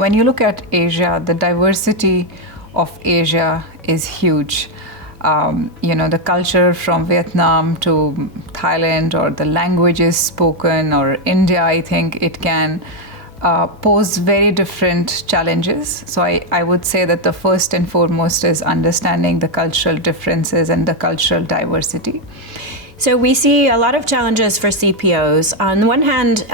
when you look at Asia, the diversity of Asia is huge. The culture from Vietnam to Thailand, or the languages spoken, or India, I think it can pose very different challenges. So I would say that the first and foremost is understanding the cultural differences and the cultural diversity. So we see a lot of challenges for CPOs. On the one hand,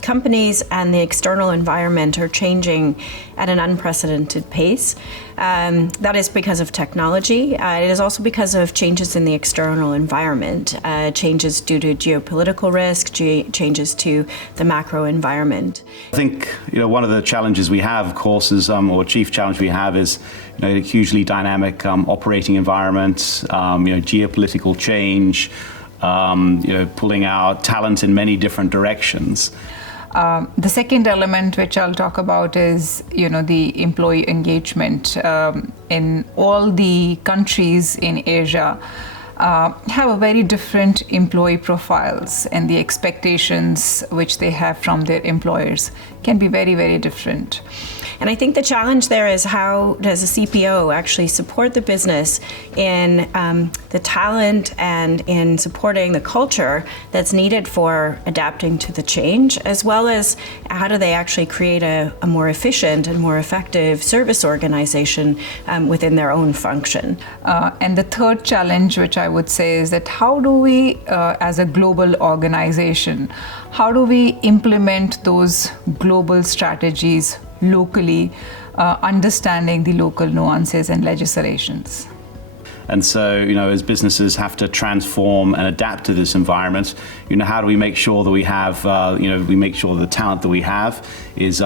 companies and the external environment are changing at an unprecedented pace. That is because of technology. It is also because of changes in the external environment, changes due to geopolitical risk, changes to the macro environment. I think one of the challenges we have, of course, is or chief challenge we have is a hugely dynamic operating environment, geopolitical change. Pulling out talent in many different directions. The second element which I'll talk about is, the employee engagement. In all the countries in Asia have a very different employee profiles, and the expectations which they have from their employers can be very, very different. And I think the challenge there is, how does a CPO actually support the business in the talent and in supporting the culture that's needed for adapting to the change, as well as how do they actually create a more efficient and more effective service organization within their own function. And the third challenge, which I would say, is that how do we, as a global organization, how do we implement those global strategies locally, understanding the local nuances and legislations. And so, as businesses have to transform and adapt to this environment, how do we make sure that we have, we make sure the talent that we have is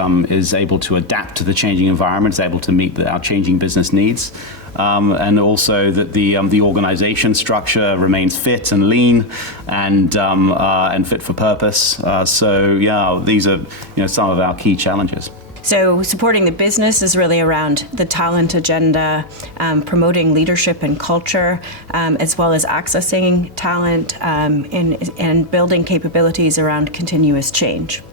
able to adapt to the changing environment, is able to meet our changing business needs, and also that the organization structure remains fit and lean and fit for purpose. These are some of our key challenges. So supporting the business is really around the talent agenda, promoting leadership and culture, as well as accessing talent and building capabilities around continuous change.